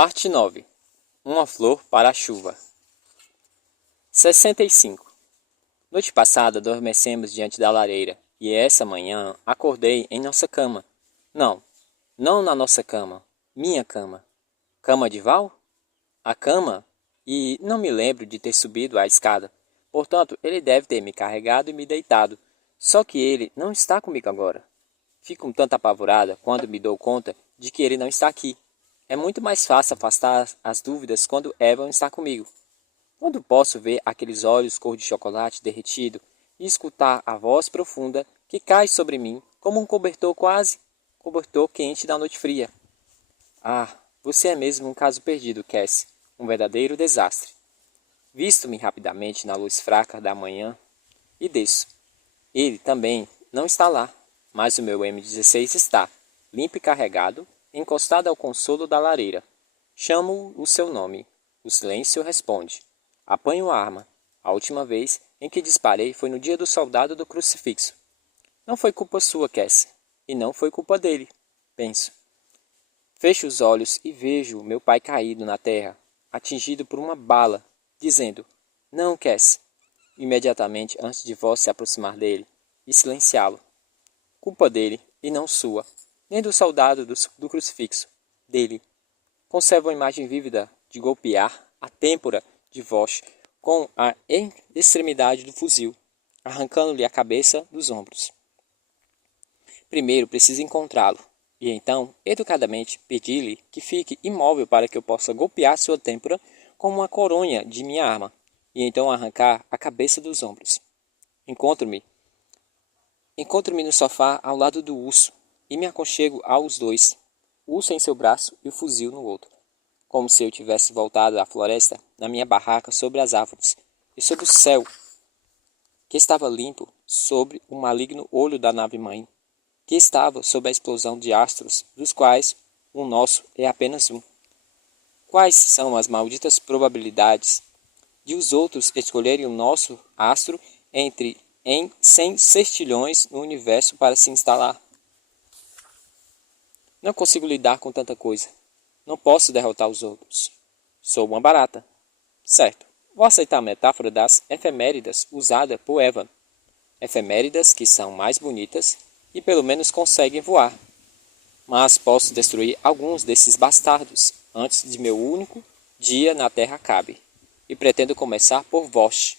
Parte 9. Uma flor para a chuva. 65. Noite passada adormecemos diante da lareira, e essa manhã acordei em nossa cama. Não na nossa cama, minha cama. Cama de Val? A cama? E não me lembro de ter subido a escada. Portanto, ele deve ter me carregado e me deitado. Só que ele não está comigo agora. Fico um tanto apavorada quando me dou conta de que ele não está aqui. É muito mais fácil afastar as dúvidas quando Evan está comigo. Quando posso ver aqueles olhos cor de chocolate derretido e escutar a voz profunda que cai sobre mim como um cobertor quente da noite fria. Ah, você é mesmo um caso perdido, Cassie. Um verdadeiro desastre. Visto-me rapidamente na luz fraca da manhã e desço. Ele também não está lá, mas o meu M16 está, limpo e carregado, encostado ao consolo da lareira. Chamo o seu nome. O silêncio responde. Apanho a arma. A última vez em que disparei foi no dia do soldado do crucifixo. Não foi culpa sua, Cassie. E não foi culpa dele, penso. Fecho os olhos e vejo meu pai caído na terra, atingido por uma bala, dizendo, não, Cassie, imediatamente antes de vós se aproximar dele e silenciá-lo. Culpa dele e não sua, nem do soldado do crucifixo, dele. Conservo a imagem vívida de golpear a têmpora de Vosh com a extremidade do fuzil, arrancando-lhe a cabeça dos ombros. Primeiro preciso encontrá-lo, e então, educadamente, pedir-lhe que fique imóvel para que eu possa golpear sua têmpora com uma coronha de minha arma, e então arrancar a cabeça dos ombros. Encontro-me no sofá ao lado do urso, e me aconchego aos dois, o urso em seu braço e o fuzil no outro, como se eu tivesse voltado à floresta na minha barraca sobre as árvores, e sobre o céu, que estava limpo sobre o maligno olho da nave-mãe, que estava sob a explosão de astros, dos quais o nosso é apenas um. Quais são as malditas probabilidades de os outros escolherem o nosso astro em 100 sextilhões no universo para se instalar? Não consigo lidar com tanta coisa. Não posso derrotar os outros. Sou uma barata. Certo, vou aceitar a metáfora das efemérides usada por Evan. Efemérides que são mais bonitas e pelo menos conseguem voar. Mas posso destruir alguns desses bastardos antes de meu único dia na Terra acabe. E pretendo começar por Vosh.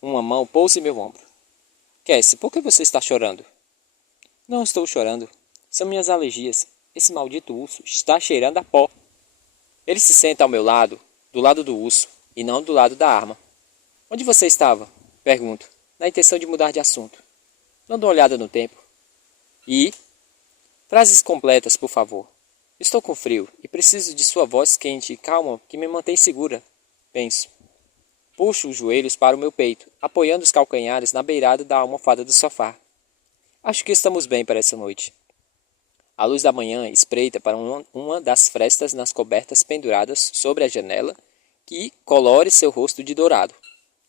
Uma mão pousa em meu ombro. Cassie, por que você está chorando? Não estou chorando. São minhas alergias. Esse maldito urso está cheirando a pó. Ele se senta ao meu lado, do lado do urso, e não do lado da arma. Onde você estava? Pergunto, na intenção de mudar de assunto. Dando uma olhada no tempo. E? Frases completas, por favor. Estou com frio e preciso de sua voz quente e calma que me mantém segura. Penso. Puxo os joelhos para o meu peito, apoiando os calcanhares na beirada da almofada do sofá. Acho que estamos bem para essa noite. A luz da manhã espreita para uma das frestas nas cobertas penduradas sobre a janela que colore seu rosto de dourado.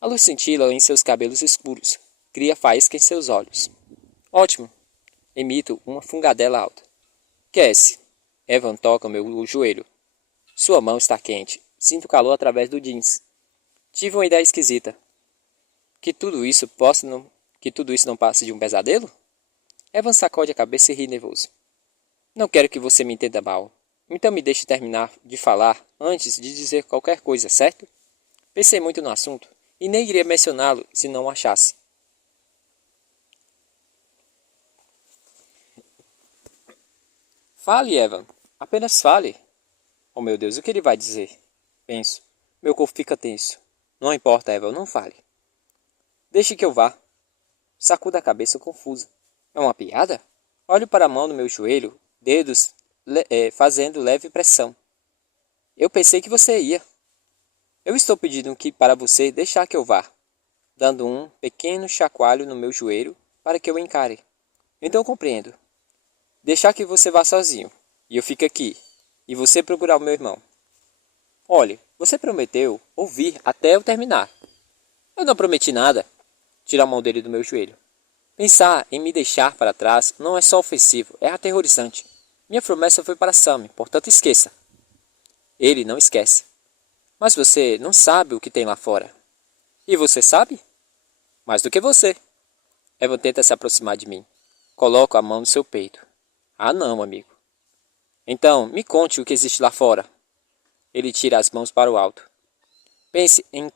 A luz cintila em seus cabelos escuros, cria faísca em seus olhos. Ótimo! Emito uma fungadela alta. Cassie. Evan toca meu joelho. Sua mão está quente. Sinto calor através do jeans. Tive uma ideia esquisita. Que tudo isso não passe de um pesadelo? Evan sacode a cabeça e ri nervoso. Não quero que você me entenda mal. Então me deixe terminar de falar antes de dizer qualquer coisa, certo? Pensei muito no assunto e nem iria mencioná-lo se não o achasse. Fale, Evan. Apenas fale. Oh meu Deus, o que ele vai dizer? Penso. Meu corpo fica tenso. Não importa, Evan, não fale. Deixe que eu vá. Sacudo a cabeça confusa. É uma piada? Olho para a mão no meu joelho, dedos fazendo leve pressão. Eu pensei que você ia. Eu estou pedindo para você deixar que eu vá, dando um pequeno chacoalho no meu joelho para que eu encare. Então compreendo. Deixar que você vá sozinho, e eu fico aqui, e você procurar o meu irmão. Olhe, você prometeu ouvir até eu terminar. Eu não prometi nada. Tiro a mão dele do meu joelho. Pensar em me deixar para trás não é só ofensivo, é aterrorizante. Minha promessa foi para Sam, portanto esqueça. ele não esquece. Mas você não sabe o que tem lá fora. E você sabe? Mais do que você. Evan tenta se aproximar de mim. Coloco a mão no seu peito. Ah, não, amigo. Então, me conte o que existe lá fora. Ele tira as mãos para o alto. Pense em,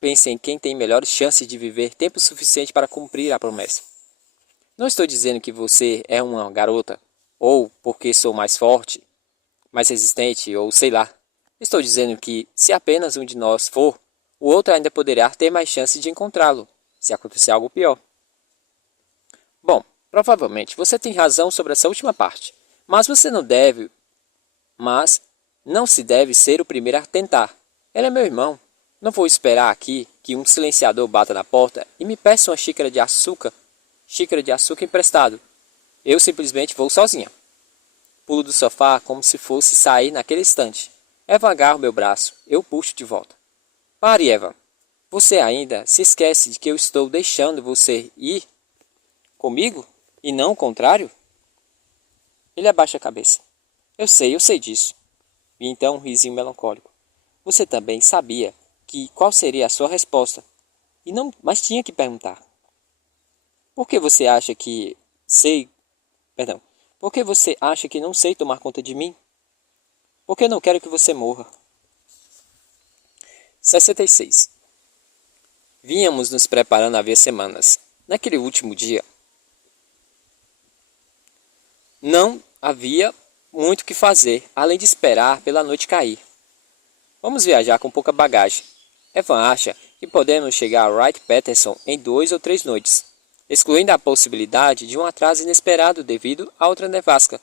pense em quem tem melhores chances de viver tempo suficiente para cumprir a promessa. Não estou dizendo que você é uma garota, ou porque sou mais forte, mais resistente, ou sei lá. Estou dizendo que, se apenas um de nós for, o outro ainda poderá ter mais chances de encontrá-lo, se acontecer algo pior. Bom, provavelmente você tem razão sobre essa última parte, mas não se deve ser o primeiro a tentar. Ele é meu irmão. Não vou esperar aqui que um silenciador bata na porta e me peça uma xícara de açúcar emprestado. Eu simplesmente vou sozinha. Pulo do sofá como se fosse sair naquele instante. Eva agarra o meu braço. Eu puxo de volta. Pare, Eva. Você ainda se esquece de que eu estou deixando você ir comigo e não o contrário? Ele abaixa a cabeça. Eu sei disso. E então um risinho melancólico. Você também sabia que qual seria a sua resposta. E não, mas tinha que perguntar. Por que você acha que sei... Perdão. Por que você acha que não sei tomar conta de mim? Porque não quero que você morra. 66. Vínhamos nos preparando havia semanas. Naquele último dia, não havia muito o que fazer, além de esperar pela noite cair. Vamos viajar com pouca bagagem. Evan acha que podemos chegar a Wright Patterson em 2 ou 3 noites, excluindo a possibilidade de um atraso inesperado devido a outra nevasca,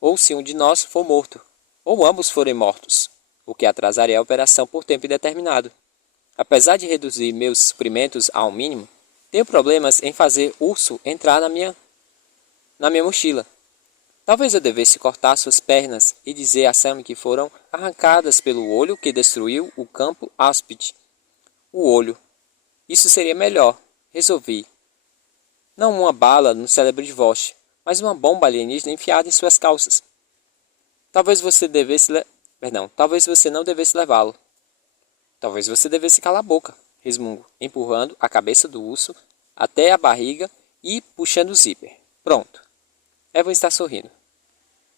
ou se um de nós for morto, ou ambos forem mortos, o que atrasaria a operação por tempo indeterminado. Apesar de reduzir meus suprimentos ao mínimo, tenho problemas em fazer urso entrar na minha mochila. Talvez eu devesse cortar suas pernas e dizer a Sam que foram arrancadas pelo olho que destruiu o campo áspide. O olho. Isso seria melhor. Resolvi. Não uma bala no cérebro de Vosh, mas uma bomba alienígena enfiada em suas calças. Talvez você não devesse levá-lo. Talvez você devesse calar a boca, resmungo, empurrando a cabeça do urso até a barriga e puxando o zíper. Pronto. Evan está sorrindo.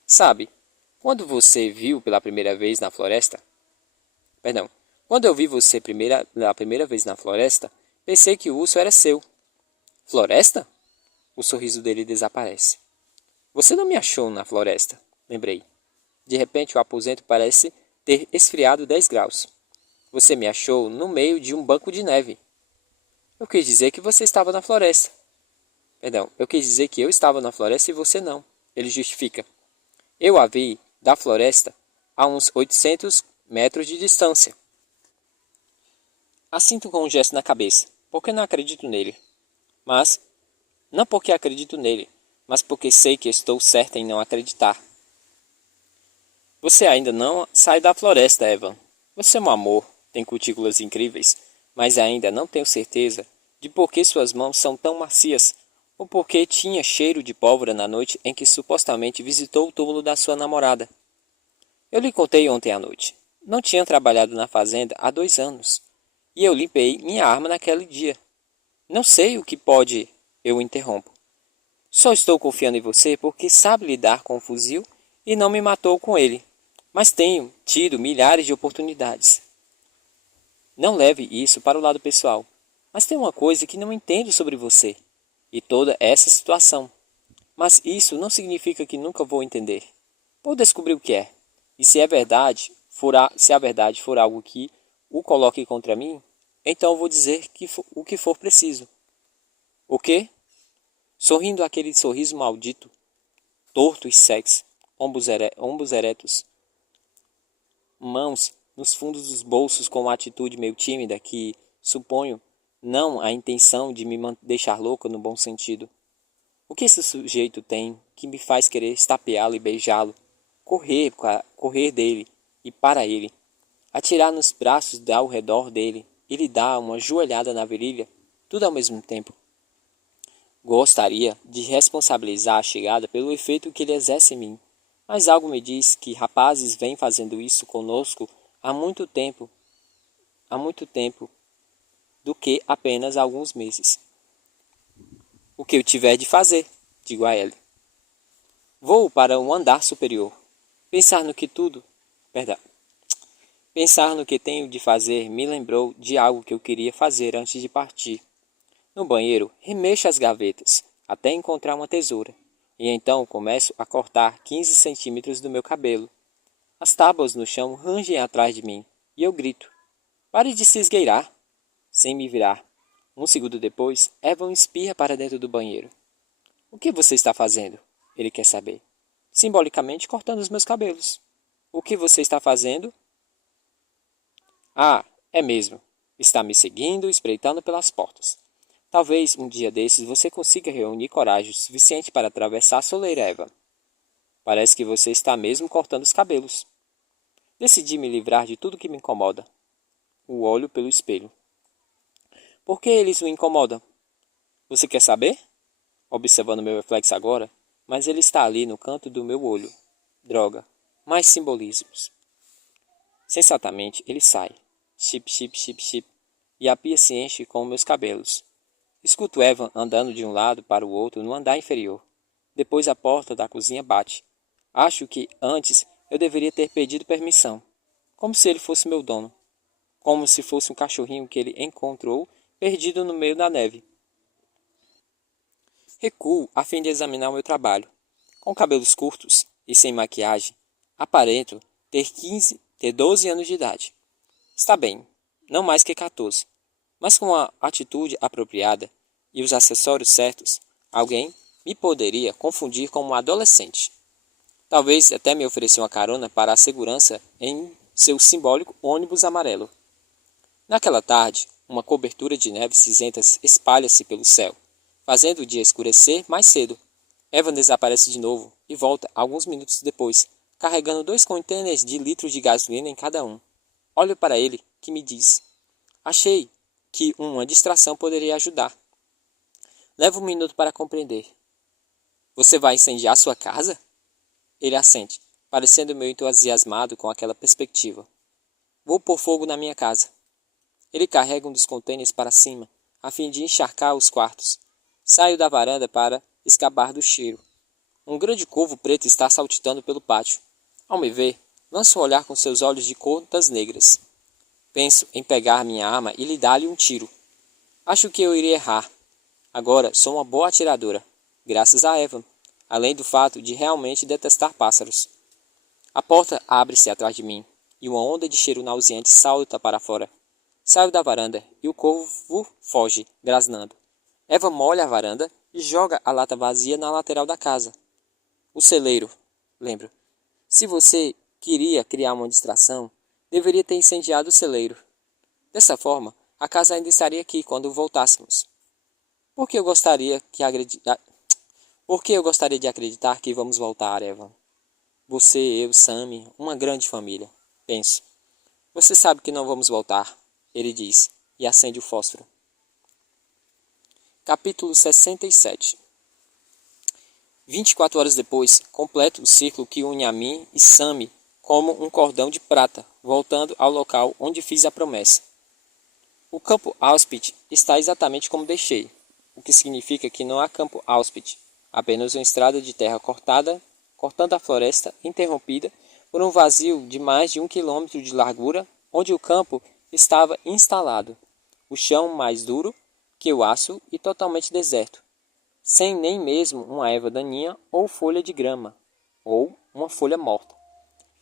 Sabe, quando você viu pela primeira vez na floresta... Quando eu vi você pela primeira vez na floresta, pensei que o urso era seu. Floresta? O sorriso dele desaparece. Você não me achou na floresta, lembrei. De repente o aposento parece ter esfriado 10 graus. Você me achou no meio de um banco de neve. Eu quis dizer que você estava na floresta. Eu quis dizer que eu estava na floresta e você não. Ele justifica. Eu a vi da floresta a uns 800 metros de distância. Assinto com um gesto na cabeça, porque não acredito nele. Não porque acredito nele, mas porque sei que estou certa em não acreditar. Você ainda não sai da floresta, Evan. Você é um amor, tem cutículas incríveis, mas ainda não tenho certeza de por que suas mãos são tão macias, ou porque tinha cheiro de pólvora na noite em que supostamente visitou o túmulo da sua namorada. Eu lhe contei ontem à noite. Não tinha trabalhado na fazenda há 2 anos, e eu limpei minha arma naquele dia. Não sei o que pode... Eu o interrompo. Só estou confiando em você porque sabe lidar com o fuzil e não me matou com ele. Mas tenho tido milhares de oportunidades. Não leve isso para o lado pessoal. Mas tem uma coisa que não entendo sobre você e toda essa situação. Mas isso não significa que nunca vou entender. Vou descobrir o que é. E se a verdade for algo que o coloque contra mim, então vou dizer o que for preciso. O quê? Sorrindo aquele sorriso maldito, torto e sexy, ombros eretos, mãos nos fundos dos bolsos com uma atitude meio tímida que, suponho, não a intenção de me deixar louca no bom sentido. O que esse sujeito tem que me faz querer estapeá-lo e beijá-lo, correr dele e para ele, atirar nos braços ao redor dele e lhe dar uma joelhada na virilha, tudo ao mesmo tempo? Gostaria de responsabilizar a chegada pelo efeito que ele exerce em mim, Mas algo me diz que rapazes vêm fazendo isso conosco há muito tempo, do que apenas alguns meses. O que eu tiver de fazer, digo a ele. Vou para um andar superior. Pensar no que tudo, perdão, Pensar no que tenho de fazer me lembrou de algo que eu queria fazer antes de partir. No banheiro, remexo as gavetas, até encontrar uma tesoura, e então começo a cortar 15 centímetros do meu cabelo. As tábuas no chão rangem atrás de mim, e eu grito: pare de se esgueirar! Sem me virar. Um segundo depois, Evan espirra para dentro do banheiro. O que você está fazendo? Ele quer saber. Simbolicamente cortando os meus cabelos. O que você está fazendo? Ah, é mesmo. Está me seguindo, espreitando pelas portas. Talvez um dia desses você consiga reunir coragem suficiente para atravessar a soleira, Eva. Parece que você está mesmo cortando os cabelos. Decidi me livrar de tudo que me incomoda. O olho pelo espelho. Por que eles o incomodam? Você quer saber? Observando meu reflexo agora, mas ele está ali no canto do meu olho. Droga, mais simbolismos. Sensatamente, ele sai. Chip, chip, chip, chip. E a pia se enche com meus cabelos. Escuto Evan andando de um lado para o outro no andar inferior. Depois a porta da cozinha bate. Acho que, antes, eu deveria ter pedido permissão. Como se ele fosse meu dono. Como se fosse um cachorrinho que ele encontrou perdido no meio da neve. Recuo a fim de examinar o meu trabalho. Com cabelos curtos e sem maquiagem, aparento ter 12 anos de idade. Está bem, não mais que 14. Mas com a atitude apropriada e os acessórios certos, alguém me poderia confundir como um adolescente. Talvez até me oferecer uma carona para a segurança em seu simbólico ônibus amarelo. Naquela tarde, uma cobertura de neve cinzenta espalha-se pelo céu, fazendo o dia escurecer mais cedo. Evan desaparece de novo e volta alguns minutos depois, carregando 2 contêineres de litros de gasolina em cada um. Olho para ele, que me diz: achei que uma distração poderia ajudar. Leva um minuto para compreender. Você vai incendiar sua casa? Ele assente, parecendo meio entusiasmado com aquela perspectiva. Vou pôr fogo na minha casa. Ele carrega um dos contêineres para cima, a fim de encharcar os quartos. Saio da varanda para escapar do cheiro. Um grande corvo preto está saltitando pelo pátio. Ao me ver, lança um olhar com seus olhos de contas negras. Penso em pegar minha arma e lhe dar-lhe um tiro. Acho que eu iria errar. Agora sou uma boa atiradora, graças a Evan, além do fato de realmente detestar pássaros. A porta abre-se atrás de mim, e uma onda de cheiro nauseante salta para fora. Saio da varanda e o corvo foge, grasnando. Eva molha a varanda e joga a lata vazia na lateral da casa. O celeiro, lembro. Se você queria criar uma distração, deveria ter incendiado o celeiro. Dessa forma, a casa ainda estaria aqui quando voltássemos. Por que eu gostaria de acreditar que vamos voltar, Evan? Você, eu, Sammy, uma grande família. Penso. Você sabe que não vamos voltar, ele diz, e acende o fósforo. Capítulo 67. 24 horas depois, completo o círculo que une a mim e Sammy como um cordão de prata, voltando ao local onde fiz a promessa. O campo Auschwitz está exatamente como deixei, o que significa que não há campo Auschwitz, apenas uma estrada de terra cortando a floresta, interrompida por um vazio de mais de 1 quilômetro de largura, onde o campo estava instalado, o chão mais duro que o aço e totalmente deserto, sem nem mesmo uma erva daninha ou folha de grama, ou uma folha morta.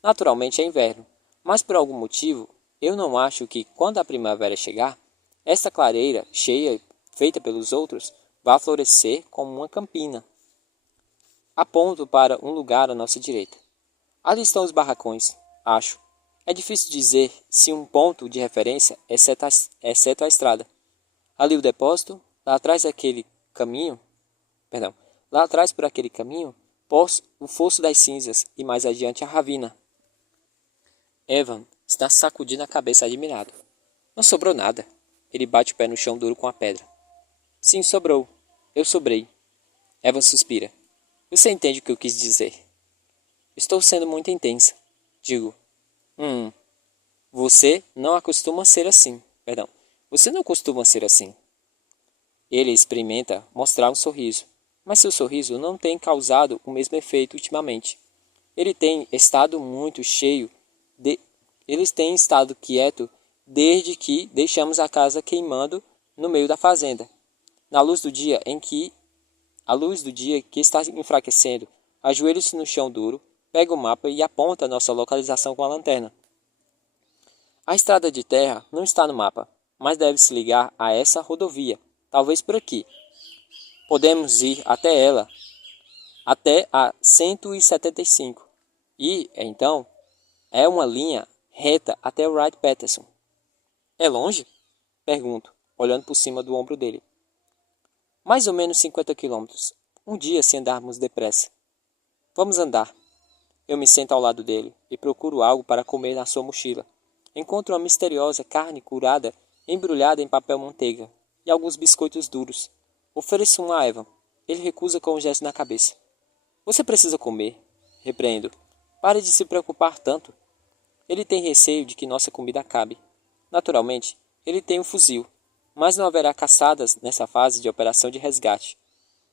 Naturalmente é inverno, mas por algum motivo eu não acho que, quando a primavera chegar, esta clareira cheia, feita pelos outros, vá florescer como uma campina. Aponto para um lugar à nossa direita. Ali estão os barracões, acho. É difícil dizer se um ponto de referência, exceto a estrada. Ali o depósito, lá atrás lá atrás por aquele caminho, o Fosso das Cinzas e mais adiante a ravina. Evan está sacudindo a cabeça admirado. Não sobrou nada. Ele bate o pé no chão duro com a pedra. Sim, sobrou. Eu sobrei. Evan suspira. Você entende o que eu quis dizer? Estou sendo muito intensa. Digo, você não costuma ser assim. Perdão, você não costuma ser assim. Ele experimenta mostrar um sorriso, mas seu sorriso não tem causado o mesmo efeito ultimamente. Ele tem estado muito cheio de... Eles têm estado quieto desde que deixamos a casa queimando no meio da fazenda. Na luz do dia em que a luz do dia que está enfraquecendo, ajoelha-se no chão duro, pega o mapa e aponta nossa localização com a lanterna. A estrada de terra não está no mapa, mas deve se ligar a essa rodovia, talvez por aqui. Podemos ir até ela, até a 175. Então, é uma linha reta até o Wright Patterson. É longe? Pergunto, olhando por cima do ombro dele. Mais ou menos 50 quilômetros. Um dia se andarmos depressa. Vamos andar. Eu me sento ao lado dele e procuro algo para comer na sua mochila. Encontro uma misteriosa carne curada embrulhada em papel manteiga e alguns biscoitos duros. Ofereço um a Evan. Ele recusa com um gesto na cabeça. Você precisa comer. Repreendo. Pare de se preocupar tanto. Ele tem receio de que nossa comida acabe. Naturalmente, ele tem um fuzil, mas não haverá caçadas nessa fase de operação de resgate.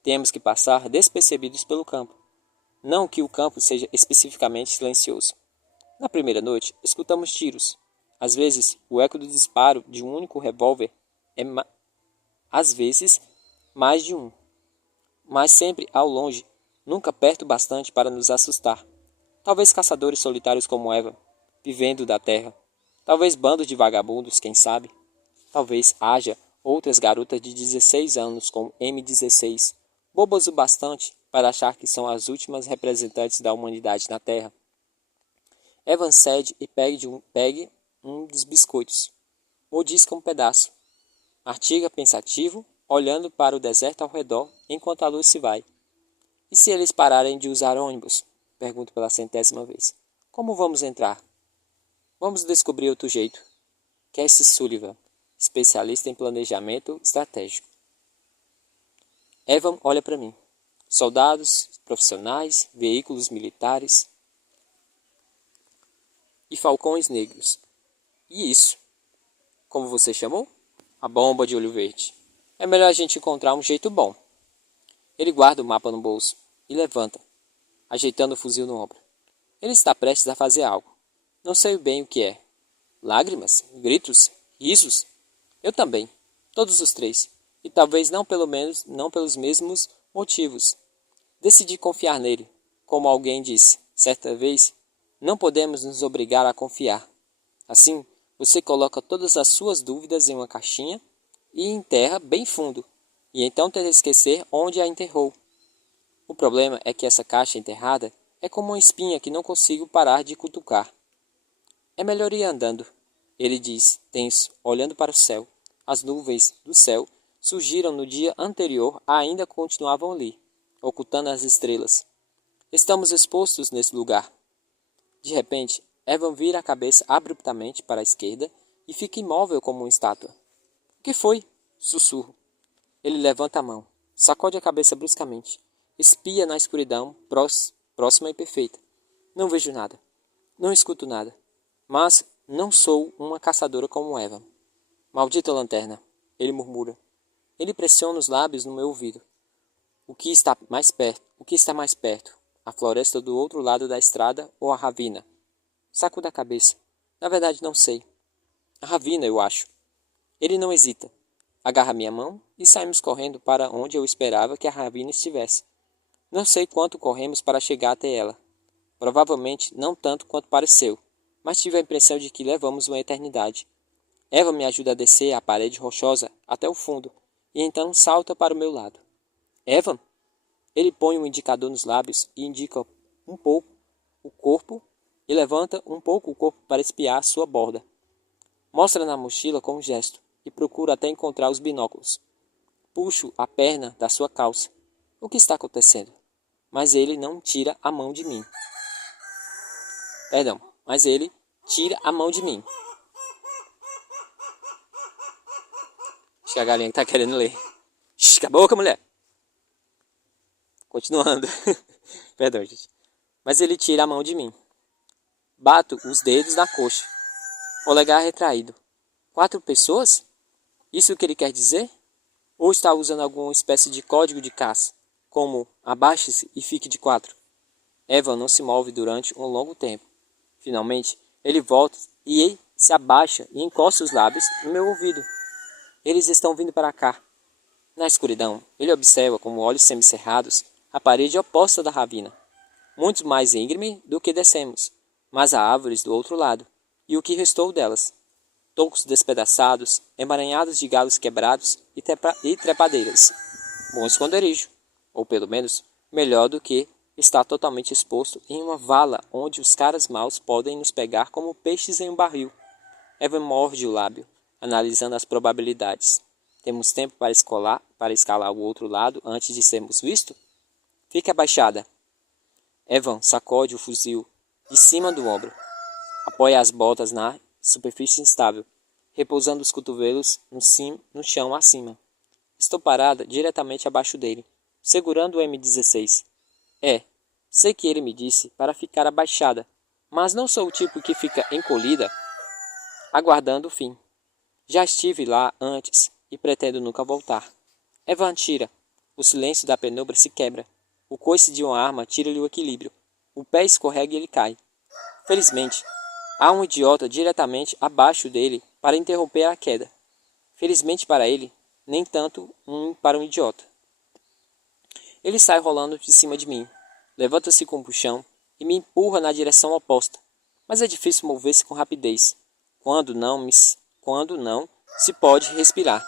Temos que passar despercebidos pelo campo. Não que o campo seja especificamente silencioso. Na primeira noite, escutamos tiros. Às vezes, o eco do disparo de um único revólver às vezes, mais de um. Mas sempre ao longe, nunca perto bastante para nos assustar. Talvez caçadores solitários como Eva, vivendo da terra. Talvez bandos de vagabundos, quem sabe? Talvez haja outras garotas de 16 anos com M16, bobas o bastante para achar que são as últimas representantes da humanidade na Terra. Evan cede e pegue um dos biscoitos. Mordisca um pedaço. Martiga pensativo, olhando para o deserto ao redor enquanto a luz se vai. E se eles pararem de usar ônibus? Pergunto pela 100ª vez. Como vamos entrar? Vamos descobrir outro jeito. Cassie Sullivan, especialista em planejamento estratégico. Evan olha para mim. Soldados, profissionais, veículos militares e falcões negros. E isso? Como você chamou? A bomba de olho verde. É melhor a gente encontrar um jeito bom. Ele guarda o mapa no bolso e levanta, ajeitando o fuzil no ombro. Ele está prestes a fazer algo. Não sei bem o que é. Lágrimas? Gritos? Risos? Eu também. Todos os três. E talvez não pelos mesmos motivos. Decidi confiar nele. Como alguém disse, certa vez, não podemos nos obrigar a confiar. Assim, você coloca todas as suas dúvidas em uma caixinha e enterra bem fundo. E então tenta esquecer onde a enterrou. O problema é que essa caixa enterrada é como uma espinha que não consigo parar de cutucar. É melhor ir andando, ele diz, tenso, olhando para o céu. As nuvens do céu surgiram no dia anterior e ainda continuavam ali, ocultando as estrelas. Estamos expostos nesse lugar. De repente, Evan vira a cabeça abruptamente para a esquerda e fica imóvel como uma estátua. O que foi? Sussurro. Ele levanta a mão, sacode a cabeça bruscamente, espia na escuridão próxima e perfeita. Não vejo nada. Não escuto nada. Mas não sou uma caçadora como Eva. Maldita lanterna, ele murmura. Ele pressiona os lábios no meu ouvido. O que está mais perto? O que está mais perto? A floresta do outro lado da estrada ou a ravina? Sacudo a cabeça. Na verdade, não sei. A ravina, eu acho. Ele não hesita. Agarra minha mão e saímos correndo para onde eu esperava que a ravina estivesse. Não sei quanto corremos para chegar até ela. Provavelmente não tanto quanto pareceu, mas tive a impressão de que levamos uma eternidade. Eva me ajuda a descer a parede rochosa até o fundo, e então salta para o meu lado. Evan? Ele põe um indicador nos lábios e indica um pouco o corpo e levanta um pouco o corpo para espiar sua borda. Mostra na mochila com um gesto e procura até encontrar os binóculos. Puxo a perna da sua calça. O que está acontecendo? Mas ele não tira a mão de mim. Mas ele tira a mão de mim. Acho que a galinha está querendo ler. Shhh, cala a boca, mulher. Continuando. Perdão, gente. mas ele tira a mão de mim. Bato os dedos na coxa, polegar retraído. 4 pessoas? Isso o que ele quer dizer? Ou está usando alguma espécie de código de caça, como abaixe-se e fique de 4? Evan não se move durante um longo tempo. Finalmente, ele volta e se abaixa e encosta os lábios no meu ouvido. Eles estão vindo para cá. Na escuridão, ele observa com olhos semicerrados a parede oposta da ravina, muito mais íngreme do que descemos, mas há árvores do outro lado, e o que restou delas. Tocos despedaçados, emaranhados de galhos quebrados e trepadeiras. Bom esconderijo, ou pelo menos melhor do que estar totalmente exposto em uma vala onde os caras maus podem nos pegar como peixes em um barril. Evan morde o lábio, analisando as probabilidades. Temos tempo para escalar o outro lado antes de sermos vistos? Fique abaixada. Evan sacode o fuzil de cima do ombro. Apoia as botas na superfície instável, repousando os cotovelos no chão acima. Estou parada diretamente abaixo dele, segurando o M16. Sei que ele me disse para ficar abaixada, mas não sou o tipo que fica encolhida, aguardando o fim. Já estive lá antes e pretendo nunca voltar. Evan tira. O silêncio da penumbra se quebra. O coice de uma arma tira-lhe o equilíbrio. O pé escorrega e ele cai. Felizmente, há um idiota diretamente abaixo dele para interromper a queda. Felizmente para ele, nem tanto para um idiota. Ele sai rolando de cima de mim, levanta-se com um puxão e me empurra na direção oposta. Mas é difícil mover-se com rapidez, quando não se pode respirar.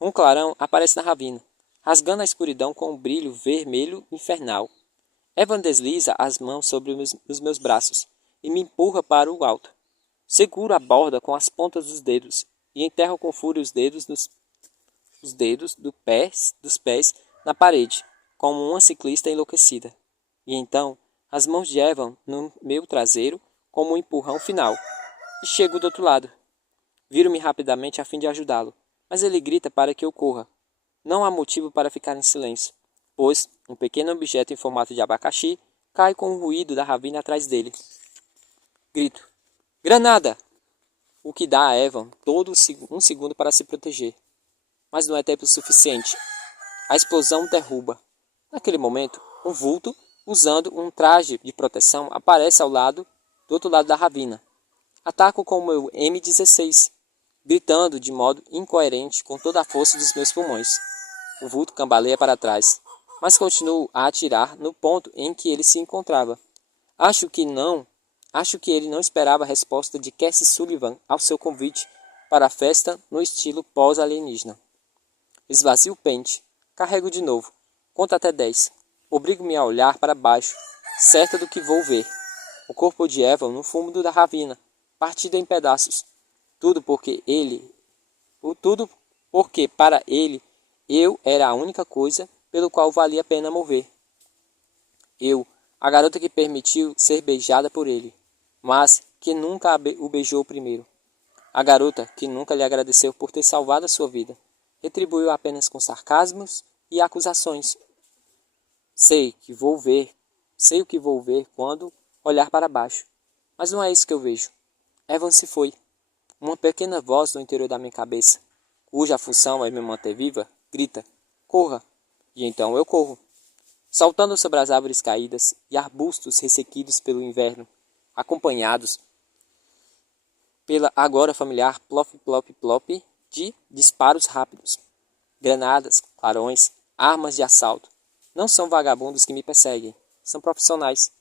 Um clarão aparece na ravina, rasgando a escuridão com um brilho vermelho infernal. Evan desliza as mãos sobre os meus braços e me empurra para o alto. Seguro a borda com as pontas dos dedos e enterro com fúria os dedos dos pés na parede, como uma ciclista enlouquecida. E então, as mãos de Evan no meu traseiro como um empurrão final. E chego do outro lado. Viro-me rapidamente a fim de ajudá-lo, mas ele grita para que eu corra. Não há motivo para ficar em silêncio, pois um pequeno objeto em formato de abacaxi cai com o ruído da ravina atrás dele. Grito: Granada! O que dá a Evan todo um segundo para se proteger. Mas não é tempo suficiente. A explosão derruba. Naquele momento, um vulto, usando um traje de proteção, aparece do outro lado da ravina. Ataco com o meu M16, gritando de modo incoerente com toda a força dos meus pulmões. O vulto cambaleia para trás, mas continuo a atirar no ponto em que ele se encontrava. Acho que ele não esperava a resposta de Cassie Sullivan ao seu convite para a festa no estilo pós-alienígena. Esvazio o pente, carrego de novo, conto até 10. Obrigo-me a olhar para baixo, certa do que vou ver. O corpo de Evan no fundo da ravina, partido em pedaços. Tudo porque para ele eu era a única coisa pelo qual valia a pena mover. Eu, a garota que permitiu ser beijada por ele, mas que nunca o beijou primeiro. A garota que nunca lhe agradeceu por ter salvado a sua vida, retribuiu apenas com sarcasmos e acusações. Sei o que vou ver quando olhar para baixo, mas não é isso que eu vejo. Evan se foi. Uma pequena voz no interior da minha cabeça, cuja função é me manter viva, grita: corra! E então eu corro, saltando sobre as árvores caídas e arbustos ressequidos pelo inverno, acompanhados pela agora familiar plop plop plop de disparos rápidos. Granadas, clarões, armas de assalto. Não são vagabundos que me perseguem, são profissionais.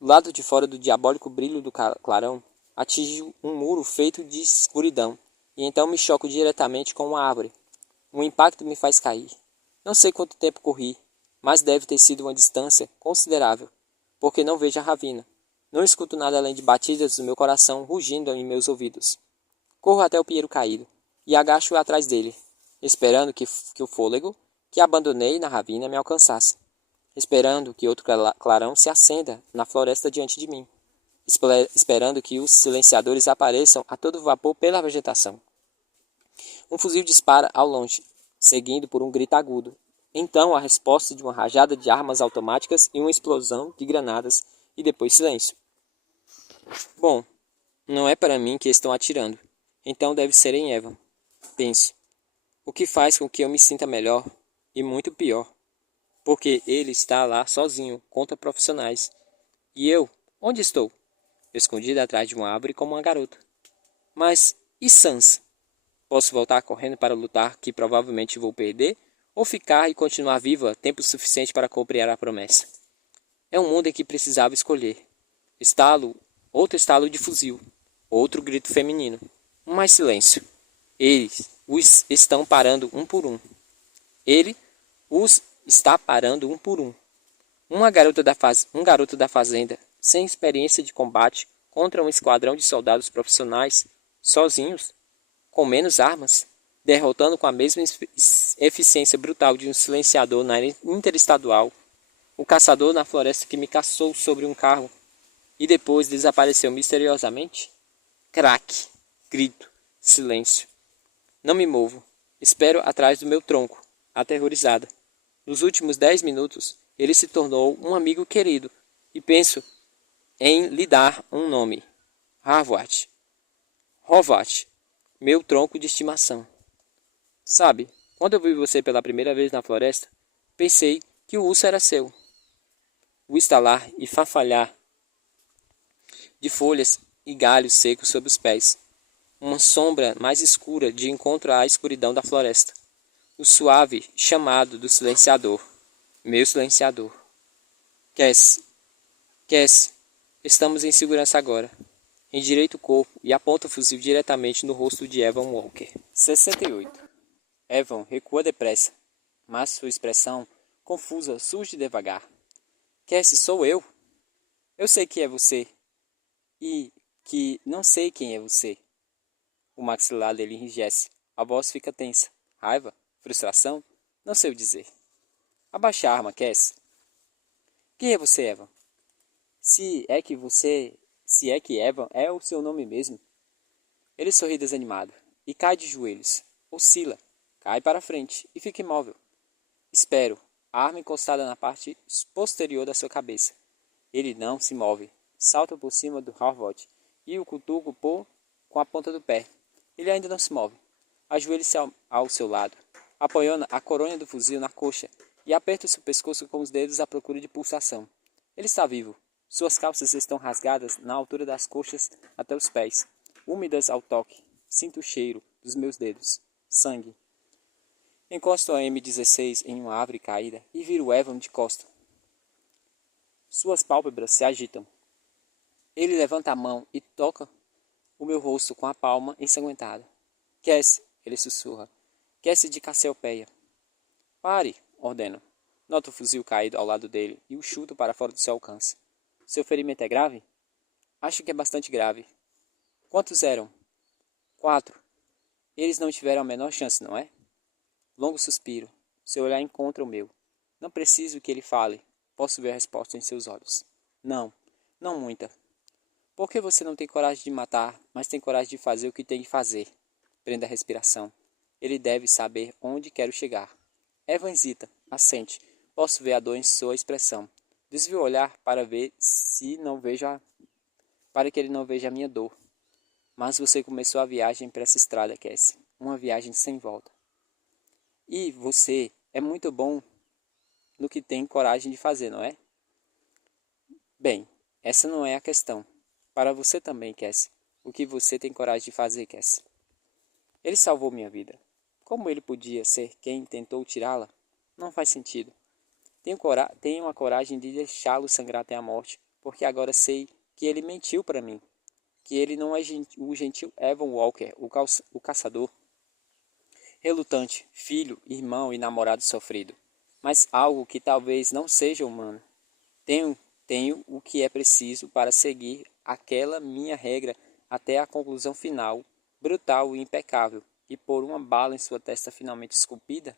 Do lado de fora do diabólico brilho do clarão, atinjo um muro feito de escuridão, e então me choco diretamente com uma árvore. Um impacto me faz cair. Não sei quanto tempo corri, mas deve ter sido uma distância considerável, porque não vejo a ravina. Não escuto nada além de batidas do meu coração rugindo em meus ouvidos. Corro até o pinheiro caído, e agacho atrás dele, esperando que o fôlego que abandonei na ravina me alcançasse, esperando que outro clarão se acenda na floresta diante de mim, esperando que os silenciadores apareçam a todo vapor pela vegetação. Um fuzil dispara ao longe, seguindo por um grito agudo, Então a resposta de uma rajada de armas automáticas e uma explosão de granadas, e depois silêncio. Bom, não é para mim que estão atirando, então deve ser em Evan, penso. O que faz com que eu me sinta melhor e muito pior, porque ele está lá sozinho contra profissionais. E eu, onde estou? Escondida atrás de uma árvore como uma garota. Mas e Sans? Posso voltar correndo para lutar que provavelmente vou perder? Ou ficar e continuar viva tempo suficiente para cumprir a promessa? É um mundo em que precisava escolher. Estalo, outro estalo de fuzil, outro grito feminino. Mais silêncio. Eles os estão parando um por um. Ele os está parando um por um. Um garoto da fazenda, sem experiência de combate, contra um esquadrão de soldados profissionais, sozinhos, com menos armas, derrotando com a mesma eficiência brutal de um silenciador na interestadual, o caçador na floresta que me caçou sobre um carro e depois desapareceu misteriosamente? Craque, grito, silêncio. Não me movo. Espero atrás do meu tronco, aterrorizada. Nos últimos 10 minutos, ele se tornou um amigo querido e penso em lhe dar um nome. Harvard. Hovat, meu tronco de estimação. Sabe, quando eu vi você pela primeira vez na floresta, pensei que o urso era seu. O estalar e farfalhar de folhas e galhos secos sob os pés. Uma sombra mais escura de encontro à escuridão da floresta. O suave chamado do silenciador. Meu silenciador. Cass, estamos em segurança agora. Endireita o corpo e aponta o fuzil diretamente no rosto de Evan Walker. 68. Evan recua depressa, mas sua expressão, confusa, surge devagar. Cassie, sou eu? Eu sei que é você. E que não sei quem é você. O maxilar dele enrijece. A voz fica tensa. Raiva? Frustração? Não sei o dizer. Abaixa a arma, Cass. Quem é você, Evan? Se é que Evan é o seu nome mesmo. Ele sorri desanimado e cai de joelhos. Oscila, cai para frente e fica imóvel. Espero, a arma encostada na parte posterior da sua cabeça. Ele não se move. Salta por cima do Harvard e o cutuco com a ponta do pé. Ele ainda não se move. Ajoelhe-se ao seu lado, apoiando a coronha do fuzil na coxa e aperta seu pescoço com os dedos à procura de pulsação. Ele está vivo. Suas calças estão rasgadas na altura das coxas até os pés, úmidas ao toque. Sinto o cheiro dos meus dedos. Sangue. Encosto a M16 em uma árvore caída e viro Evan de costa. Suas pálpebras se agitam. Ele levanta a mão e toca o meu rosto com a palma ensanguentada. Cass, ele sussurra. Cass de Cassiopeia. Pare, ordeno. Noto o fuzil caído ao lado dele e o chuto para fora do seu alcance. Seu ferimento é grave? Acho que é bastante grave. Quantos eram? 4. Eles não tiveram a menor chance, não é? Longo suspiro. Seu olhar encontra o meu. Não preciso que ele fale. Posso ver a resposta em seus olhos. Não, não muita. Por que você não tem coragem de matar, mas tem coragem de fazer o que tem que fazer? Prenda a respiração. Ele deve saber onde quero chegar. Evan hesita, assente. Posso ver a dor em sua expressão. Desvio o olhar para ver se não vejo para que ele não veja a minha dor. Mas você começou a viagem para essa estrada, Cassie. Uma viagem sem volta. E você é muito bom no que tem coragem de fazer, não é? Bem, essa não é a questão. Para você também, Cassie. O que você tem coragem de fazer, Cassie? Ele salvou minha vida. Como ele podia ser quem tentou tirá-la? Não faz sentido. Tenho a coragem de deixá-lo sangrar até a morte, porque agora sei que ele mentiu para mim. Que ele não é o gentil Evan Walker, o caçador. Relutante, filho, irmão e namorado sofrido. Mas algo que talvez não seja humano. Tenho o que é preciso para seguir aquela minha regra até a conclusão final, brutal e impecável, e pôr uma bala em sua testa finalmente esculpida?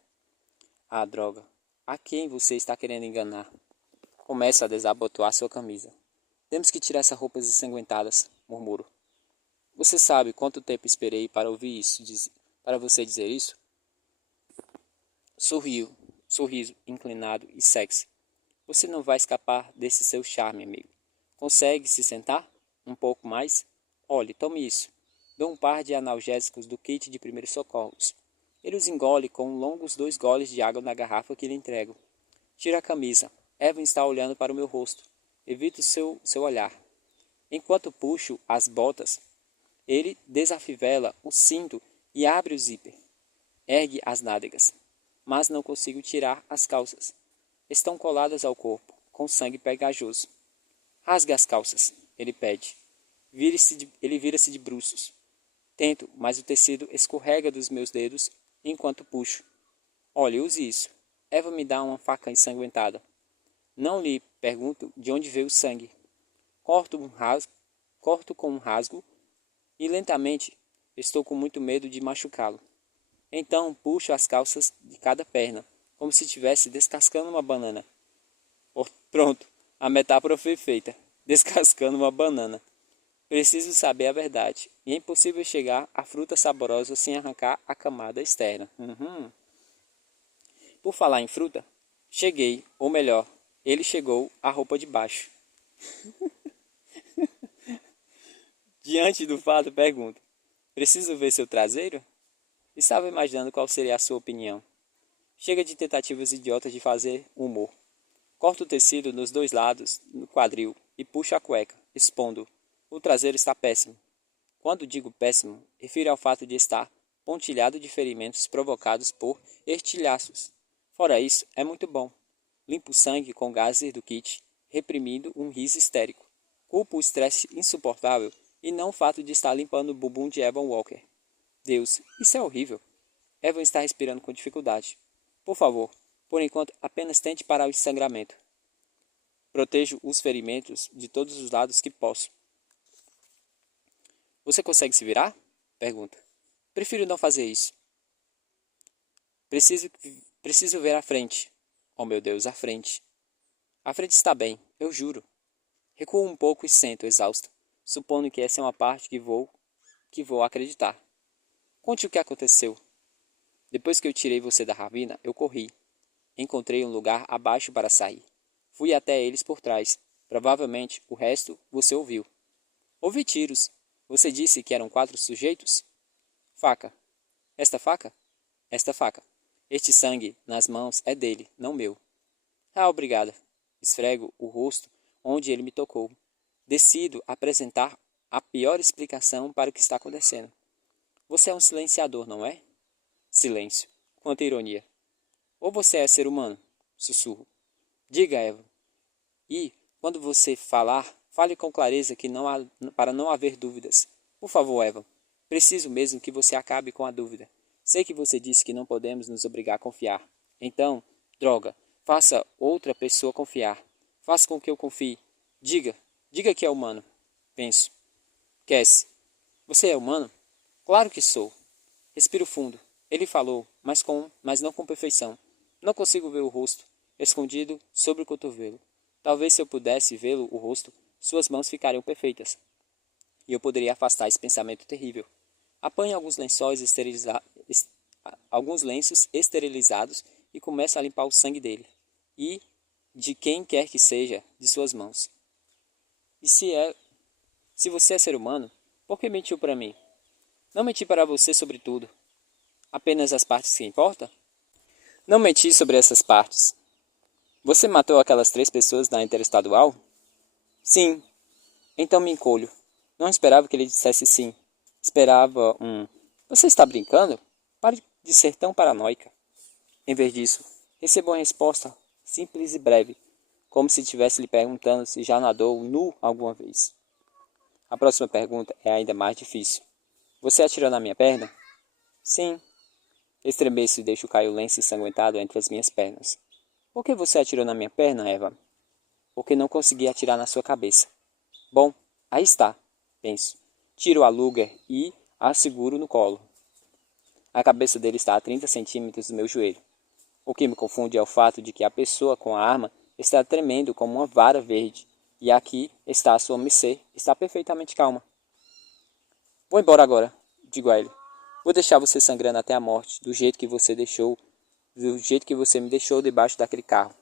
Ah, droga! A quem você está querendo enganar? Começa a desabotoar sua camisa. Temos que tirar essas roupas ensanguentadas, murmuro. Você sabe quanto tempo esperei para ouvir isso, para você dizer isso? Sorriu. sorriso inclinado e sexy. Você não vai escapar desse seu charme, amigo. Consegue se sentar? Um pouco mais? Olhe, tome isso. Dou um par de analgésicos do kit de primeiros socorros. Ele os engole com longos 2 goles de água na garrafa que lhe entrego. Tira a camisa. Evan está olhando para o meu rosto. Evito seu olhar. Enquanto puxo as botas, ele desafivela o cinto e abre o zíper. Ergue as nádegas, mas não consigo tirar as calças. Estão coladas ao corpo, com sangue pegajoso. Rasgue as calças, ele pede. Ele vira-se de bruços. Tento, mas o tecido escorrega dos meus dedos enquanto puxo. Olhe, use isso. Eva me dá uma faca ensanguentada. Não lhe pergunto de onde veio o sangue. Corto com um rasgo e lentamente estou com muito medo de machucá-lo. Então puxo as calças de cada perna, como se estivesse descascando uma banana. Pronto, a metáfora foi feita. Descascando uma banana. Preciso saber a verdade. E é impossível chegar à fruta saborosa sem arrancar a camada externa. Por falar em fruta, cheguei, ou melhor, ele chegou à roupa de baixo. Diante do fato, pergunto: preciso ver seu traseiro? Estava imaginando qual seria a sua opinião. Chega de tentativas idiotas de fazer humor. Corto o tecido nos 2 lados, no quadril, e puxo a cueca, expondo. O traseiro está péssimo. Quando digo péssimo, refiro ao fato de estar pontilhado de ferimentos provocados por estilhaços. Fora isso, é muito bom. Limpo o sangue com gases do kit, reprimindo um riso histérico. Culpo o estresse insuportável e não o fato de estar limpando o bumbum de Evan Walker. Deus, isso é horrível. Evan está respirando com dificuldade. Por favor, por enquanto, apenas tente parar o sangramento. Protejo os ferimentos de todos os lados que posso. Você consegue se virar? Pergunta. Prefiro não fazer isso. Preciso ver a frente. Oh meu Deus, a frente. A frente está bem, eu juro. Recuo um pouco e sento, exausto, supondo que essa é uma parte que vou acreditar. Conte o que aconteceu. Depois que eu tirei você da ravina, eu corri. Encontrei um lugar abaixo para sair. Fui até eles por trás. Provavelmente o resto você ouviu. Ouvi tiros. Você disse que eram 4 sujeitos? Faca. Esta faca? Esta faca. Este sangue nas mãos é dele, não meu. Ah, obrigada. Esfrego o rosto onde ele me tocou. Decido apresentar a pior explicação para o que está acontecendo. Você é um silenciador, não é? Silêncio. Quanta ironia. Ou você é ser humano? Sussurro. Diga, Eva. E, quando você falar, fale com clareza para não haver dúvidas. Por favor, Eva. Preciso mesmo que você acabe com a dúvida. Sei que você disse que não podemos nos obrigar a confiar. Então, droga, faça outra pessoa confiar. Faça com que eu confie. Diga que é humano. Penso. Cassie, você é humano? Claro que sou. Respiro fundo. Ele falou, mas não com perfeição. Não consigo ver o rosto, escondido sobre o cotovelo. Talvez se eu pudesse vê-lo o rosto, suas mãos ficariam perfeitas. E eu poderia afastar esse pensamento terrível. Apanhe alguns lenços esterilizados e começo a limpar o sangue dele. E de quem quer que seja, de suas mãos. E se você é ser humano, por que mentiu para mim? Não menti para você sobre tudo. Apenas as partes que importam? Não menti sobre essas partes. Você matou aquelas 3 pessoas na Interestadual? Sim. Então me encolho. Não esperava que ele dissesse sim. Esperava Você está brincando? Pare de ser tão paranoica. Em vez disso, recebo uma resposta simples e breve, como se estivesse lhe perguntando se já nadou nu alguma vez. A próxima pergunta é ainda mais difícil. Você atirou na minha perna? Sim. Estremeço e deixo cair o lenço ensanguentado entre as minhas pernas. Por que você atirou na minha perna, Eva? Porque não consegui atirar na sua cabeça. Bom, aí está, penso. Tiro a Luger e a seguro no colo. A cabeça dele está a 30 centímetros do meu joelho. O que me confunde é o fato de que a pessoa com a arma está tremendo como uma vara verde, e aqui está a sua mercê, está perfeitamente calma. Vou embora agora, digo a ele. Vou deixar você sangrando até a morte, do jeito que você deixou do jeito que você me deixou debaixo daquele carro.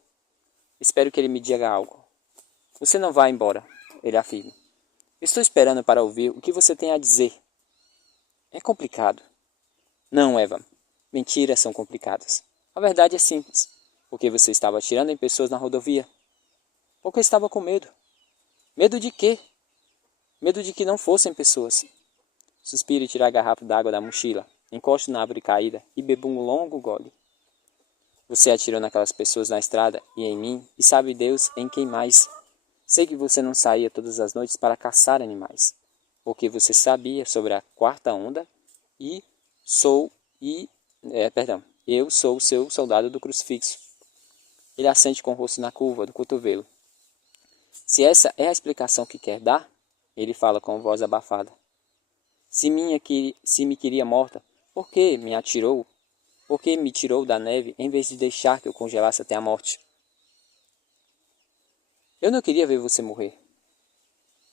Espero que ele me diga algo. Você não vai embora, ele afirma. Estou esperando para ouvir o que você tem a dizer. É complicado. Não, Eva. Mentiras são complicadas. A verdade é simples. Porque você estava atirando em pessoas na rodovia. Porque estava com medo. Medo de quê? Medo de que não fossem pessoas. Suspiro e tiro a garrafa d'água da mochila. Encosto na árvore caída e bebo um longo gole. Você atirou naquelas pessoas na estrada e em mim, e sabe Deus em quem mais. Sei que você não saía todas as noites para caçar animais, porque você sabia sobre a quarta onda eu sou o seu soldado do crucifixo. Ele assente com o rosto na curva do cotovelo. Se essa é a explicação que quer dar, ele fala com voz abafada. Se me queria morta, por que me atirou? Por que me tirou da neve em vez de deixar que eu congelasse até a morte? Eu não queria ver você morrer.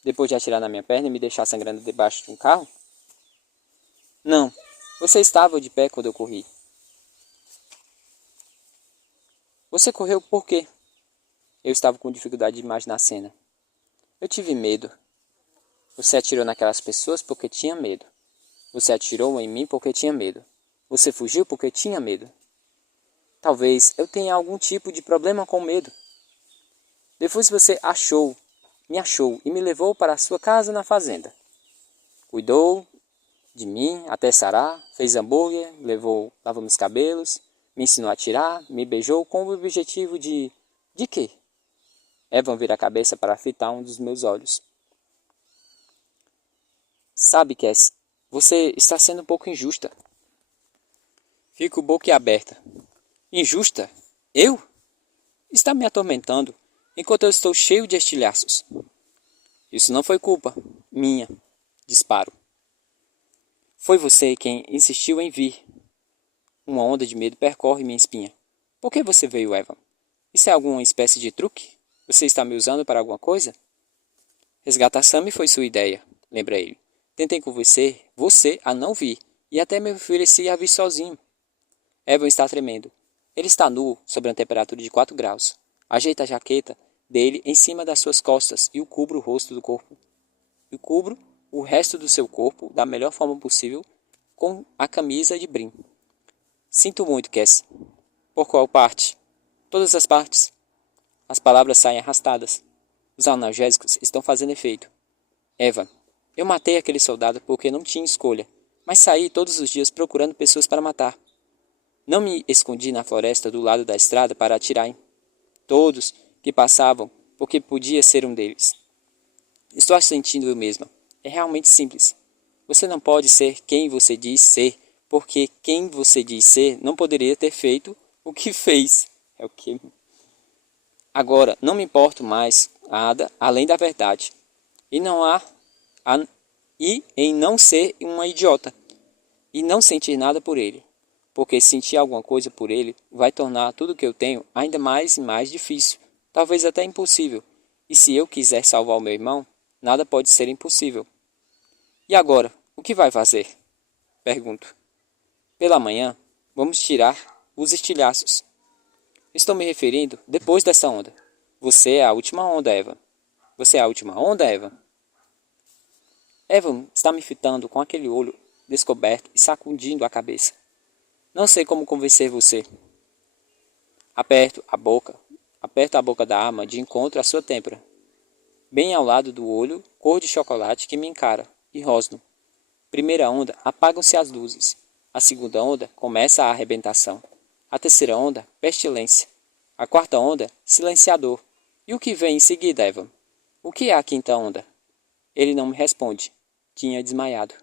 Depois de atirar na minha perna e me deixar sangrando debaixo de um carro? Não, você estava de pé quando eu corri. Você correu por quê? Eu estava com dificuldade de imaginar a cena. Eu tive medo. Você atirou naquelas pessoas porque tinha medo. Você atirou em mim porque tinha medo. Você fugiu porque tinha medo. Talvez eu tenha algum tipo de problema com medo. Depois você me achou e me levou para a sua casa na fazenda. Cuidou de mim até sarar, fez hambúrguer, lavou meus cabelos, me ensinou a atirar, me beijou com o objetivo de... De quê? Evan vira a cabeça para fitar um dos meus olhos. Sabe, Cass, você está sendo um pouco injusta. Fico boquiaberta. Injusta? Eu? Está me atormentando, enquanto eu estou cheio de estilhaços. Isso não foi culpa minha. Disparo. Foi você quem insistiu em vir. Uma onda de medo percorre minha espinha. Por que você veio, Evan? Isso é alguma espécie de truque? Você está me usando para alguma coisa? Resgatar Sammy foi sua ideia, lembra ele. Tentei convencer você a não vir, e até me ofereci a vir sozinho. Evan está tremendo. Ele está nu, sob uma temperatura de 4 graus. Ajeita a jaqueta dele em cima das suas costas e o cubro o rosto do corpo. E cubro o resto do seu corpo da melhor forma possível com a camisa de brim. Sinto muito, Cass. Por qual parte? Todas as partes. As palavras saem arrastadas. Os analgésicos estão fazendo efeito. Evan, eu matei aquele soldado porque não tinha escolha, mas saí todos os dias procurando pessoas para matar. Não me escondi na floresta do lado da estrada para atirar em todos que passavam, porque podia ser um deles. Estou sentindo eu mesma. É realmente simples. Você não pode ser quem você diz ser, porque quem você diz ser não poderia ter feito o que fez. É o que... Agora, não me importo mais nada além da verdade. E em não ser uma idiota. E não sentir nada por ele. Porque sentir alguma coisa por ele vai tornar tudo que eu tenho ainda mais e mais difícil. Talvez até impossível. E se eu quiser salvar o meu irmão, nada pode ser impossível. E agora, o que vai fazer? Pergunto. Pela manhã, vamos tirar os estilhaços. Estou me referindo depois dessa onda. Você é a última onda, Evan. Você é a última onda, Evan? Evan está me fitando com aquele olho descoberto e sacudindo a cabeça. Não sei como convencer você. Aperto a boca da arma de encontro à sua têmpora. Bem ao lado do olho, cor de chocolate que me encara, e rosno. Primeira onda, apagam-se as luzes. A segunda onda, começa a arrebentação. A terceira onda, pestilência. A quarta onda, silenciador. E o que vem em seguida, Evan? O que é a quinta onda? Ele não me responde. Tinha desmaiado.